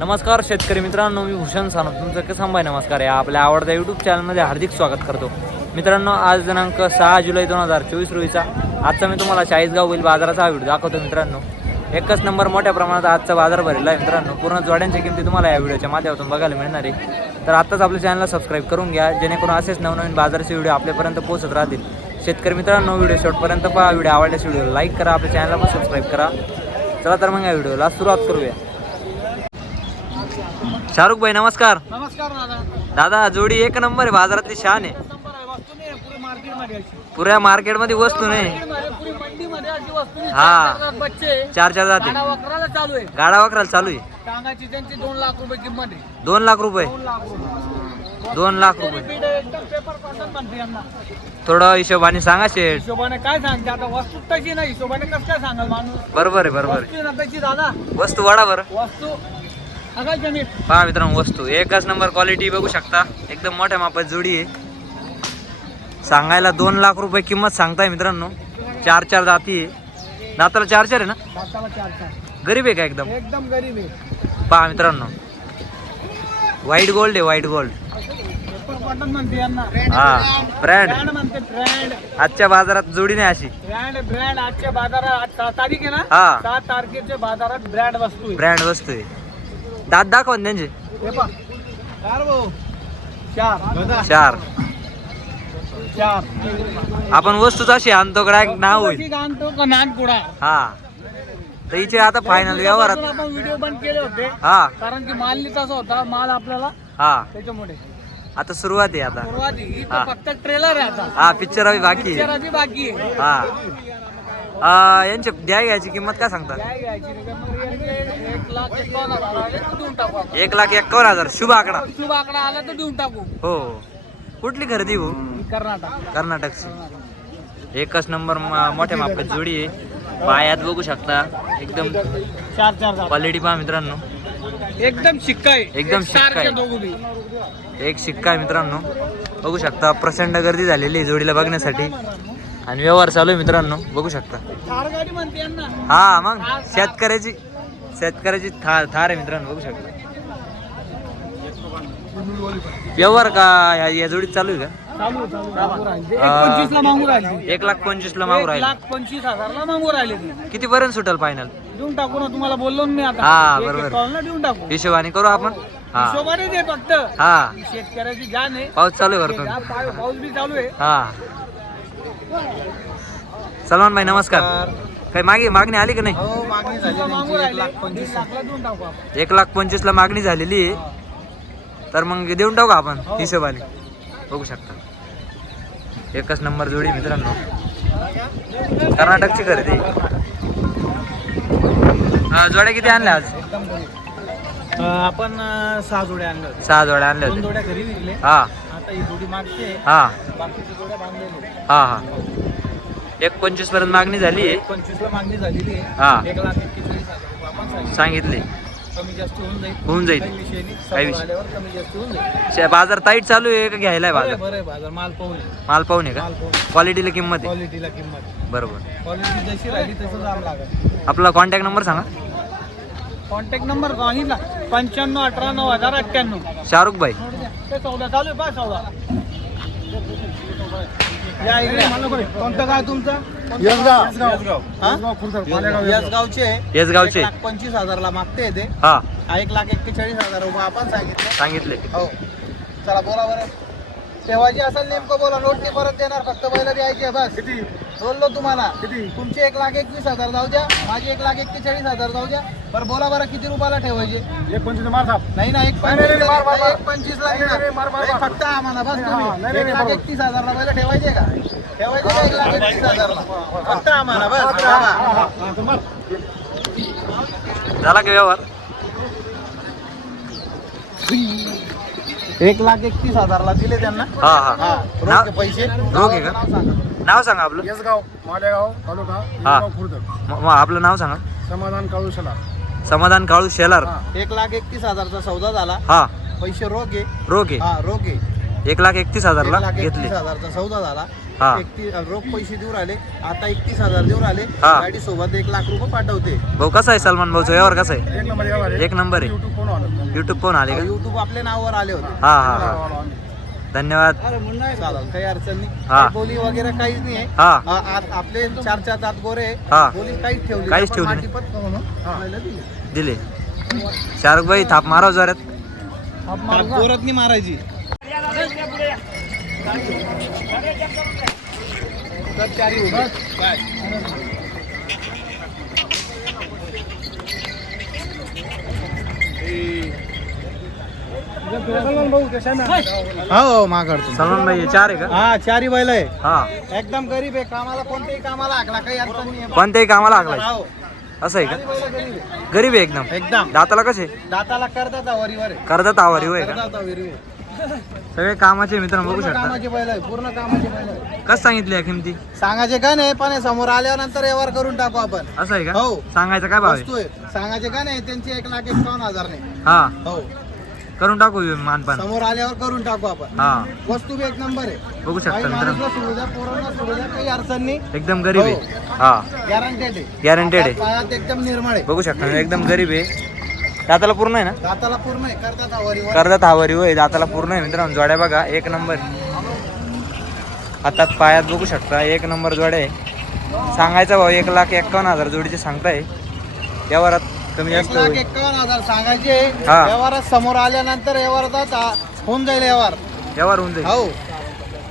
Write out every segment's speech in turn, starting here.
नमस्कार शेतकरी मित्रांनो मी भूषण सानप. तुमचं कसं बाय नमस्कार. या आपल्या आवडत्या यूट्यूब चॅनलमध्ये हार्दिक स्वागत करतो. मित्रांनो आज दिनांक सहा जुलै दोन हजार चोवीस रोजीचा. आजचा मी तुम्हाला चाळीसगाव बाजाराचा हा व्हिडिओ दाखवतो मित्रांनो. एकच नंबर मोठ्या प्रमाणात आजचा बाजार भरलेला आहे मित्रांनो. पूर्ण जोड्यांच्या किमती तुम्हाला या व्हिडिओच्या माध्यमातून बघायला मिळणार आहे. तर आत्ताच आपल्या चॅनलला सबस्क्राईब करून घ्या जेणेकरून असेच नवनवीन बाजाराचे व्हिडिओ आपल्यापर्यंत पोहोचत राहतील. शेतकरी मित्रांनो व्हिडिओ शेवटपर्यंत पहा. व्हिडिओ आवडल्यास व्हिडिओ लाईक करा. आपल्या चॅनलला पण सबस्क्राईब करा. चला तर मग या व्हिडिओला सुरुवात करूया. शाहरुख भाई नमस्कार. नमस्कार दादा. दादा जोडी एक नंबर आहे बाजारातली शान आहे. नंबर आहे वस्तू नाही आहे, पुरी मार्केटमध्ये अशी. पुऱ्या मार्केटमध्ये वस्तू नाही. मार्केटमध्ये, पुरी मंडीमध्ये अशी वस्तू नाही. हा. चार चार बच्चे. चार चार जाते. गाडा वकराला चालू आहे. गाडा वखराला चालू आहे. टांगाची त्यांची दोन लाख रुपये किंमत आहे. दोन लाख रुपये. दोन लाख रुपये. दोन लाख रुपये. रिपीट आहे, एकदम पेपर कॉटन म्हणते यांना. थोडं हिशोबाने सांगा शेठ. हिशोबाने काय सांगते आता वस्तू तशी नाही हिशोबाने कसं काय सांगाल माणूस? बरोबर आहे बरोबर वस्तू आहे ना तशी दादा. वस्तू वाढा बरं. वस्तू पहा मित्रांनो वस्तू. एकच नंबर क्वालिटी बघू शकता. एकदम मोठ्या मापात जोडी आहे. सांगायला दोन लाख रुपये किंमत सांगताय मित्रांनो. चार चार जाती आहे. दाताला चार चार आहे ना? गरीब आहे का एकदम? एकदम गरीब आहे. पहा मित्रांनो. व्हाईट गोल्ड आहे व्हाईट गोल्ड हा ब्रँड आजच्या बाजारात जोडी नाही अशी. ब्रँड ब्रँड आजच्या बाजारात तारीख आहे ना? हा. सात तारखेच्या बाजारात ब्रँड वस्तू ब्रँड वस्तू आहे. दात दाखवा ना त्यांचे. चार. भाऊ चार चार चार आपण वस्तूच अशी आणतो कडा नाव होईल. आणतो का हा. तर हिचे आता फायनल व्यवहारात. आपण व्हिडिओ बंद केले होते. हा. कारण की माल तसा होता माल आपल्याला हा. त्याच्यामुळे. आता सुरुवात आहे आता. सुरुवाती ही हा. फक्त ट्रेलर आहे आता. हा पिक्चर हवी बाकी आहे. पिक्चर आधी बाकी आहे. हा. आ, यांचे द्या घ्यायची किंमत काय सांगता काय घ्यायची त्याच्यामुळे यांचे एक एकावन्न हजार आले तर देऊन टाकू आपण. एक लाख एक्कावन्न हजार. शुभ आकडा. शुभ आकडा आला तर देऊन टाकू. हो. कुठली खरेदी हो? ही कर्नाटक. कर्नाटकची. एकच नंबर म- मोठ्या मापात जोडी आहे. पायात बघू शकता. एकदम चार चार. क्वालिटी पहा मित्रांनो. एकदम शिक्का आहे. एकदम एक शिक्का आहे. सारखे दोघं बी. एक शिक्का आहे मित्रांनो. बघू शकता प्रचंड गर्दी झालेली आहे जोडीला बघण्यासाठी. आणि व्यवहार चालू आहे मित्रांनो. बघू शकता. थार गाडी म्हणते यांना. हा मग. शेतकऱ्याची. शेतकऱ्याची थार थार आहे मित्रांनो बघू शकता. व्यवहार का या या जोडीत चालू आहे का. एक आ, पंचवीस ला मागू राहिले. एक लाख पंचवीस ला मागू एक राहील. लाख पंचवीस हजारला मागू राहिले ते. किती पर्यंत सुटेल फायनल देऊन टाकू ना तुम्हाला बोललो ना मी आता. हा, एक- बरोबर. देऊन टाकू. हिशोबाने करू आपण. हा. हिशोबाने दे फक्त. हा. ही शेतकऱ्याची जान आहे. पाऊस चालू आहे वरतून जा, पाय- पाऊस बी चालू आहे. हा. सलमान भाई नमस्कार. काही मागे मागणी आली का नाही? हो मागणी झाली पंचवीस एक लाख पंचवीस ला मागणी झालेली आहे. तर मग देऊन टाकू आपण हिशोबाने. बघू शकता. एकच नंबर जोडी मित्रांनो. कर्नाटकची खरेदी. हा, जोड्या किती आणल्या आज. अं, आपण अं, सहा जोड्या आणल्या होत्या. सहा जोड्या आणल्या दोन होत्या. जोड्या घरी विकले. हा. आता ही जोडी मागते. हा. बाकीच्या जोड्या बांधलेल्या हा हा. एक पंचवीसपर्यंत मागणी झाली आहे. पंचवीस ला मागणी झालेली हा. आहे एक लाख आपण सांगितले. सांगितले. कमी जास्त होऊन जाईल. होऊन जाईल. काही विषय नाही. काही समोर विषय. आल्यावर कमी जास्त होऊन जाईल. शे- बाजार ताईट चालू आहे का घ्यायला बरं बाजार? आहे, बरं आहे बाजार. माल पाहून आहे. माल पाहून आहे का? माल पाहून क्वालिटीला किंमत आहे. क्वालिटीला किंमत बरोबर. क्वालिटी जशी राहिली तसं दाम लागेल. आपला कॉन्टॅक्ट नंबर सांगा. कॉन्टॅक्ट नंबर सांगितला पंच्याण्णव अठरा नऊ हजार अठ्ठ्याण्णव. शाहरुख भाई. ते चौदा. चालू आहे पा चौदा. या इकडे. कोणतं गाव तुमचं? यसगावचे येसगावचे पंचवीस हजारला मागते ते. हा. हा एक लाख एक्केचाळीस हजार रुपये आपण सांगितले. सांगितले. हो. चला बोला बरं. ठेवायची असेल नेमकं बोला. नोट नाही परत देणार फक्त पहिला द्यायची आहे बस. किती? बोललो तुम्हाला. किती? तुमचे एक लाख एकवीस हजार जाऊ द्या. माझे एक लाख एक्केचाळीस हजार जाऊ द्या. बरं बोला बरं किती रुपयाला ठेवायचे? एक पंचवीस मार साहेब नाही ना एक नाही, पंचवीस मार, मार, मार. एक पंचवीस ला नाही, नाही, मार, मार, एक मार. फक्त आम्हाला बस हा, नाही, तुम्ही. नाही, एक लाख बरोबर. एकतीस हजारला पहिला ठेवायचे का? ठेवायचे का एक लाख एकतीस हजारला? फक्त आम्हाला बस बाबा. झाला का व्यवहार? एक लाख एकतीस हजारला दिले त्यांना. हा हा. हा रोख पैसे. रोख का? नाव सांगा. नाव सांगा आपलं. येसगाव मालेगाव तालुका हा. येसगाव खुर्द. म- मग आपलं नाव सांगा. समाधान काळुशला समाधान काळू शेलार. हा. एक लाख एकतीस हजारचा सौदा झाला. हा. पैसे रोख. आहे रोख. आहे हा रोख. आहे एक लाख एकतीस एक हजारला लाख घेतले. एकतीस हजारचा सौदा झाला. हा. एकतीस रोख पैसे देऊ राहिले. आता एकतीस हजार देऊ राहिले. हा. गाडी सोबत एक लाख रुपये पाठवते. भाऊ कसा आहे सलमान भाऊचा? व्यवहार कसा आहे? एक नंबर आहे. एक नंबर आहे. युट्यूब फोन आलं. युट्यूब कोण आले का? युट्यूब आपल्या नावावर आले होते. हा हा हा. धन्यवाद. चालेल काही अडचण नाही. हा. काही बोली वगैरे काहीच नाही आहे. हा. आ- आपले चार चार दात गोरे आहे. हा. बोली काहीच ठेवली काहीच ठेवली नाही. म्हणून दिली. दिले. शाहरुख भाई थाप मारा जोरात नाही मारायची. काय? हो माकडतो सलमान भाई हे चार आहे का हा चारी बैल आहे हा एकदम गरीब आहे कामाला कोणत्याही कामाला हाकला काही अडचण नाही आहे. कोणत्याही कामाला हाकलाय हो. असं आहे का गरीब आहे. गरीब आहे एकदम एकदम दाताला कसे दाताला करतात वरीवर आहे कर्जत आवारी होय का आहे. सगळे कामाचे मित्रांनो बघू पूर्ण शकता. कामाचे बैल आहे पूर्ण कामाचे बैल आहे कसं सांगितले या किमती? सांगायचे का नाही पण हे समोर आल्यानंतर व्यवहार करून टाकू आपण. असं आहे का? हो. सांगायचं काय भाव आहे? वस्तू आहे. सांगायचे का नाही त्यांचे एक लाख एकावन्न हजार नाही हा. हो. करून टाकू मानपान. समोर आल्यावर करून टाकू आपण. हा. वस्तू बी एक नंबर आहे. बघू शकता काही मित्रांनो. माणूसला सोडू द्या पोरांना सोडू द्या काही अडचण नाही. एकदम गरीब आहे. हो. हा. गॅरंटेड आहे. गॅरंटेड आहे. पायात एकदम निर्मळ आहे. बघू शकता एकदम गरीब आहे. दाताला पूर्ण आहे ना? दाताला पूर्ण आहे. करतात वरीवर कर्जत आवारी होय. दाताला पूर्ण आहे मित्रांनो. जोड्या बघा. एक नंबर. हातात पायात बघू शकता. एक नंबर जोड्या आहे. सांगायचा भाव एक लाख एक्कावन्न हजार जोडीचे सांगताय. व्यवहारात कमी एक जास्त लाख होईल. एकावन्न हजार सांगायचे. हा. व्यवहारात समोर आल्यानंतर व्यवहारात आ- होऊन जाईल व्यवहार. व्यवहार होऊन जाईल. हो.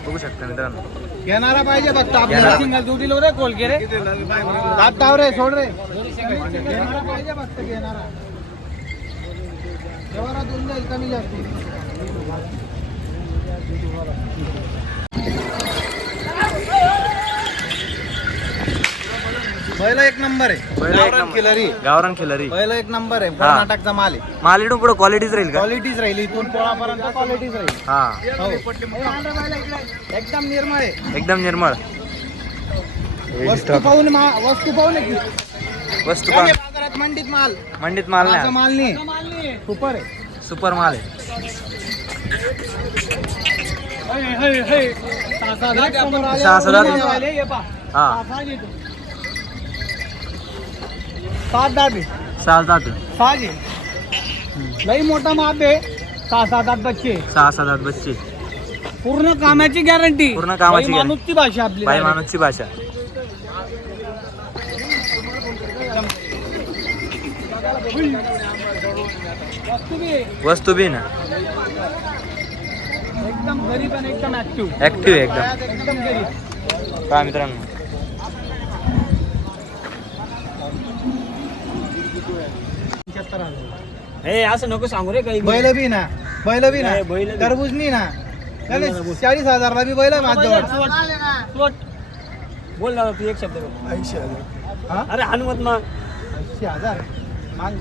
बघू शकता मित्रांनो. घेणारा पाहिजे फक्त. आपल्याला. सिंगल दुधी रे कोल रे. दात टाव रे सोड रे. घेणारा पाहिजे फक्त घेणारा व्यवहारात होऊन जाईल कमी जास्त. बैल एक नंबर आहे. एक गावरान नंबर. खिलारी गावरान खिलरी बैल एक नंबर आहे. कर्नाटकचा माल आहे माल इथून पुढे क्वालिटीच राहील का? क्वालिटीच राहील. इथून पोळापर्यंत क्वालिटीच राहील? हा. हो. एकदम निर्मळ आहे. एकदम निर्मळ. वस्तू पाहून मा- वस्तू पाहून आहे की? वस्तू काय पण आहे बाजारात मंडीत माल. मंडीत माल नाही माल नाही सुपर आहे. सुपर माल आहे. सात हा. सात दाबे. लई मोठा माप आहे. सहा सात आठ बच्चे. सहा सात आठ बसची पूर्ण कामाची गॅरंटी पूर्ण कामाची. माणूसची भाषा आपली बाई माणूसची भाषा. वस्तू बी ना. एकदम गरीब आणि एकदम ऍक्टिव्ह ऍक्टिव्ह आहे एकदम. एकदम गरीब पहा मित्रांनो. हे असं नको सांगू रे काही. बैल बी ना. बैल बी ना. बैल बी. टरबूज नाही ना. चाळीस हजारला बी बैल माझ्याजवळ. बोल ना तू एक शब्द बोल. ऐंशी हजार. हा? अरे हनुमत मग ऐंशी हजार. माग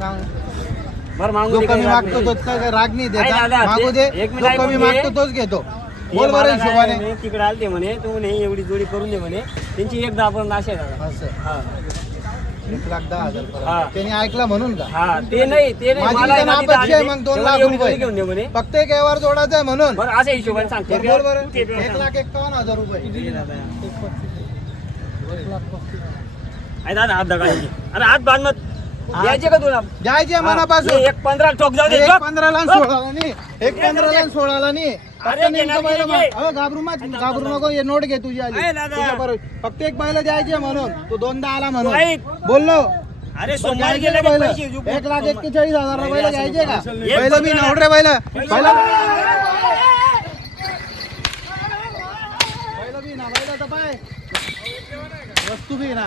बरं मागू जो दे, काही कमी राग मागतो नाही. तोच काय राग नाही नाही देता दादा, मागू दे. एक मिनिट जो ऐकून कमी घे. मागतो तोच घेतो. हे बोल मला बरं काय हिशोबाने. म्हणे, तिकडे आलते म्हणे तू म्हणे एवढी जोडी करून दे म्हणे. त्यांची एकदा आपण असे दादा. असं. हा. एक लाख दहा हजार हा. पर्यंत. त्यांनी ऐकलं म्हणून का? हा ते नाही ते नाही. माझी मला आहे इथं ना तिथं नापाची आहे आली मग दोन लाख एवढी. जोडी घेऊन दे म्हणे. फक्त एक व्यवहार जोडायचा आहे म्हणून. बरं अशा हिशोबाने सांग तर बोल बरं. ते बी एक सांग. लाख एकावन्न हजार रुपये. आहे दादा हात दगा अरे हात बांध द्यायचे का तुला जायचे हा, मनापासून. एक पंधरा ठोक जाऊ दे एक ठोक. पंधराला आणि सोळाला नाही एक पंधराला आणि सोळाला नाही अरे नेमकं घेणार बैलं घे. मा- अहो, घाबरू मत घाबरू नको हे नोट घे तुझी आली आहे दादा. तुझ्या बरोबर. फक्त एक बैल द्यायचे म्हणून. तू दोनदा आला म्हणून. ऐक. बोललो. अरे सोमवार घ्यायचे गेले का बैल पैसे जुकू. एक लाख एक्केचाळीस हजार बैल घ्यायचे का. बैल बी नवड रे बैल बैल बैल बी ना बैल तर पाय. वस्तू बी ना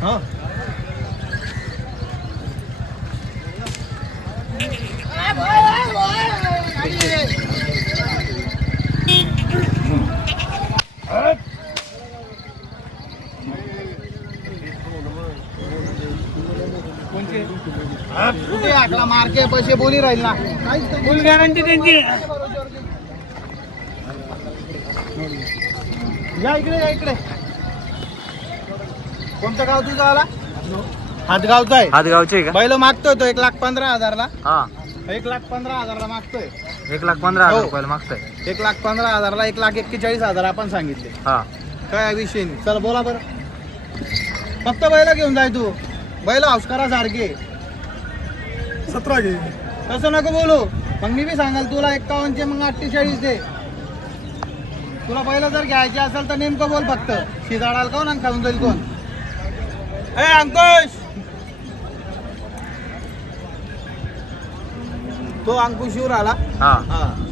हा कुठे आकला मार्के पैसे बोली राहील ना. फुल गॅरंटी त्यांची. या इकडे या इकडे. कोणतं गाव तुझं आला? हातगावचा आहे. हातगावचे आहे बैल मागतोय तो एक लाख पंधरा हजारला. हा. एक लाख पंधरा हजारला मागतोय. एक लाख पंधरा हजार हो. रुपयाला मागताय. एक लाख पंधरा हजारला एक लाख एक्केचाळीस हजार आपण सांगितले. हा. काय विषय नाही. चल बोला बरं. फक्त बैल घेऊन जाय तू. बैल सारखे. सतरा घे तसं नको बोलू. मग मी बी सांगाल तुला एक्कावन्नचे मग अठ्ठेचाळीस दे. तुला पहिलं जर घ्यायचे असेल तर नेमकं बोल फक्त. शिजाडाल कोण आणि खाऊन जाईल कोण? ए अंकुश! तो अंकुश शिवर आला. हा. हा.